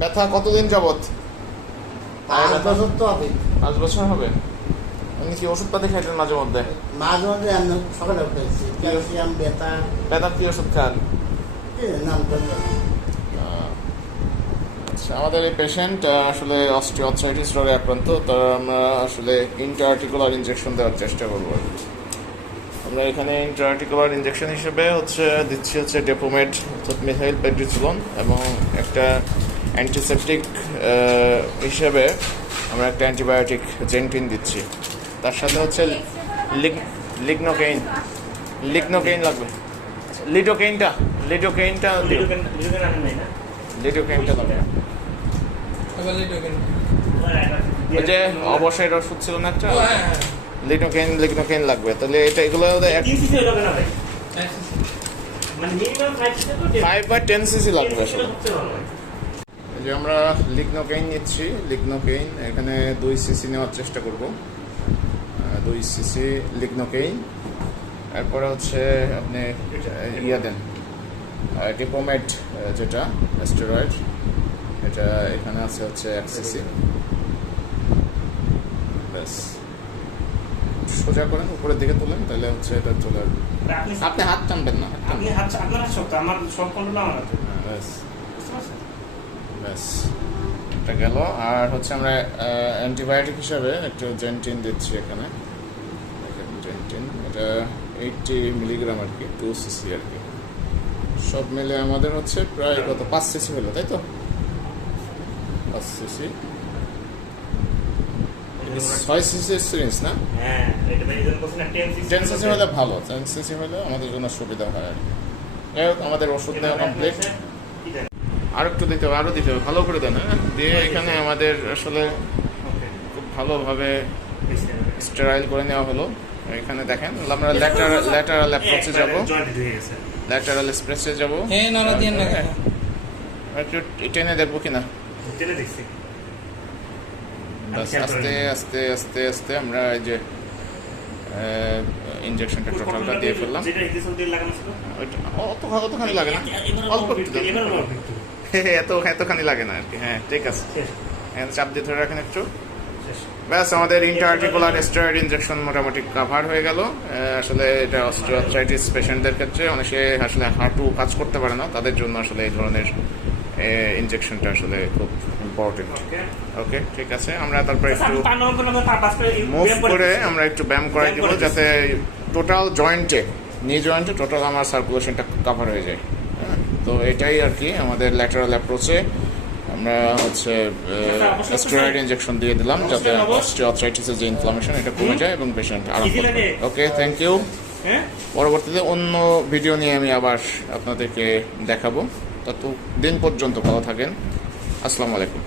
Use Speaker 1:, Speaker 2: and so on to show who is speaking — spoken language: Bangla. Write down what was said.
Speaker 1: ব্যথা কতদিন যাবত
Speaker 2: পাঁচ বছর তো হবে।
Speaker 1: পাঁচ বছর হবে? উনি কি ওষুধপাতি খাইতেন মাঝে মধ্যে?
Speaker 2: মাঝে মাঝে আমি সকালে উঠেছি। ক্যালসিয়াম বেতা
Speaker 1: ব্যথার কি ওষুধ খান? আচ্ছা আমাদের এই পেশেন্ট আসলে অস্টিওআর্থ্রাইটিস রোগে আক্রান্ত। তার আমরা আসলে ইন্টারআর্টিকুলার ইনজেকশন দেওয়ার চেষ্টা করব। আমরা এখানে ইন্টারআর্টিকুলার ইনজেকশন হিসেবে হচ্ছে দিচ্ছি হচ্ছে ডেপোমেট মিথাইল পেড্রিচুলন এবং একটা অ্যান্টিসেপটিক হিসেবে আমরা একটা অ্যান্টিবায়োটিক জেন্টিন দিচ্ছি। তার সাথে হচ্ছে লিগ- লিগনোকেইন। লিগনোকেইন লাগবে। লিডোকেইনটা লিডোকেইনটা। লিডোকেইনটা লাগবে। ওই যে অবশ্যই এটা ওষুধ ছিল না একটা? লিনোকেন লিগনোকেন লাগবে। তাহলে এটা এগুলো ফাইভ বা টেন সিসি লাগবে আসলে। যে আমরা লিগনোকেইন নিচ্ছি লিগনোকেইন এখানে দুই সিসি নেওয়ার চেষ্টা করব। দুই সিসি লিগনোকেইন এরপরে হচ্ছে আপনি ইয়া দেন। ডিপোমেট যেটা স্টেরয়েড এটা এখানে আছে হচ্ছে এক সিসি। ব্যাস। সোজা করেন উপরের দিকে তোলেন তাহলে হচ্ছে এটা চলে আসবে। আপনি হাত টানবেন না
Speaker 3: আপনি হাত আপনার হাত শক্ত আমার সব কন্ট্রোল আমার হাতে।
Speaker 1: হ্যাঁ, ব্যাস।
Speaker 3: বুঝতে পারছেন?
Speaker 1: ব্যাস এটা গেল। আর হচ্ছে আমরা অ্যান্টিবায়োটিক হিসাবে একটু জেন্টিন দিচ্ছি এখানে। জেন্টিন এটা এইটটি মিলিগ্রাম আর কি টু সিসি আর কি। সব মিলে আমাদের হচ্ছে প্রায় কত? পাঁচ সিসি হলো তাই তো? পাঁচ সিসি ছয় সিসি সিরিঞ্জ না?
Speaker 3: হ্যাঁ এটা ভাই এজন বলছেন না 10
Speaker 1: টেন সিসি হলে ভালো টেন সিসি হলে আমাদের জন্য সুবিধা হয় আর কি। আমাদের ওষুধ দেওয়া কমপ্লিট আর একটু দিতে হবে আরও দিতে হবে ভালো করে দেন হ্যাঁ? দিয়ে এখানে আমাদের আসলে খুব ভালোভাবে স্টেরাইল করে নেওয়া হলো। এখানে দেখেন আমরা ল্যাটারাল ল্যাটারাল অ্যাপ্রোচে যাব। ল্যাটারাল এক্সপ্রেসে যাব।
Speaker 4: হ্যাঁ নানা দিয়ে না
Speaker 1: হ্যাঁ। একটু টেনে দেখব কিনা?
Speaker 3: টেনে দেখছি।
Speaker 1: আস্তে আস্তে আস্তে আস্তে আমরা এই যে ইঞ্জেকশনটা টোটালটা দিয়ে ফেললাম।
Speaker 3: যেটা ইনজেকশন দিয়ে লাগানো ছিল?
Speaker 1: ওইটা অত অতখানি লাগে না। অল্প একটু। এত এতখানি লাগে না আর কি হ্যাঁ ঠিক আছে। এখানে চাপ দিয়ে ধরে রাখেন একটু। ব্যাস আমাদের ইন্টারআর্টিকুলার স্টেরয়েড ইনজেকশন মোটামুটি কাভার হয়ে গেল। আসলে এটা অস্টিওআর্থ্রাইটিস পেশেন্টদের ক্ষেত্রে অনেকে আসলে হাঁটু কাজ করতে পারে না। তাদের জন্য আসলে এই ধরনের ইনজেকশনটা আসলে খুব ইম্পর্টেন্ট
Speaker 3: ওকে
Speaker 1: ঠিক আছে। আমরা তারপরে একটু
Speaker 3: পাস করে
Speaker 1: মুভ করে আমরা একটু ব্যায়াম করাই দিব যাতে টোটাল জয়েন্টে নি জয়েন্টে টোটাল আমার সার্কুলেশনটা কাভার হয়ে যায়। হ্যাঁ তো এটাই আর কি আমাদের ল্যাটারাল অ্যাপ্রোচে আমরা হচ্ছে
Speaker 3: অবশ্যই
Speaker 1: স্টেরয়েড ইনজেকশন দিয়ে দিলাম যাতে। অস্টিওআর্থ্রাইটিসের যে ইনফ্লামেশন এটা কমে যায় এবং পেশেন্ট আরাম ওকে থ্যাংক ইউ পরবর্তীতে অন্য ভিডিও নিয়ে আমি আবার আপনাদেরকে দেখাবো। তত দিন পর্যন্ত ভালো থাকেন। আসসালামু আলাইকুম।